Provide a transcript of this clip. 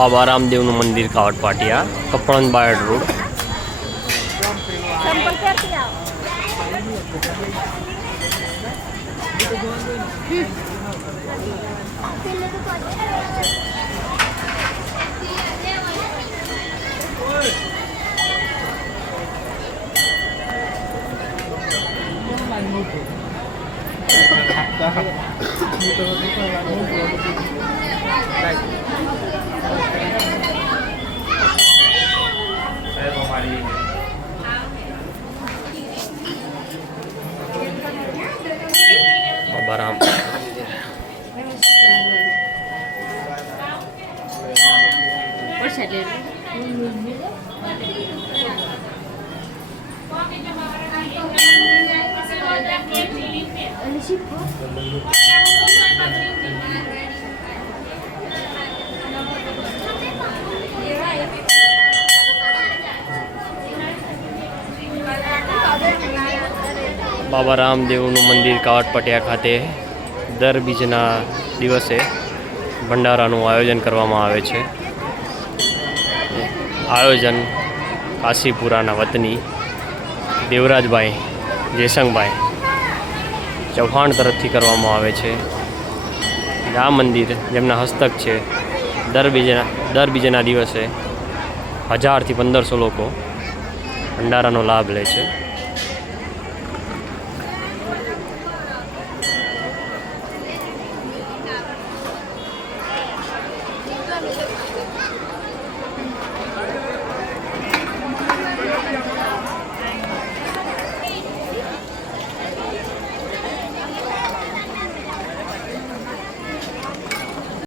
बाबा रामदेवનું મંદિર કાવડ પાટિયા કપણન બાયડ રોડ। बाबा राम बाबा रामदेवનું મંદિર કાવડ પાટિયા ખાતે દર બીજના દિવસે ભંડારાનું આયોજન કરવામાં આવે છે। આયોજન કાશીપુરાના વતની દેવરાજભાઈ જયસંગભાઈ ચૌહાણ તરફથી કરવામાં આવે છે। આ મંદિર જેમના હસ્તક છે દર બીજના દિવસે 1000 થી 1500 લોકો ભંડારાનો લાભ લે છે।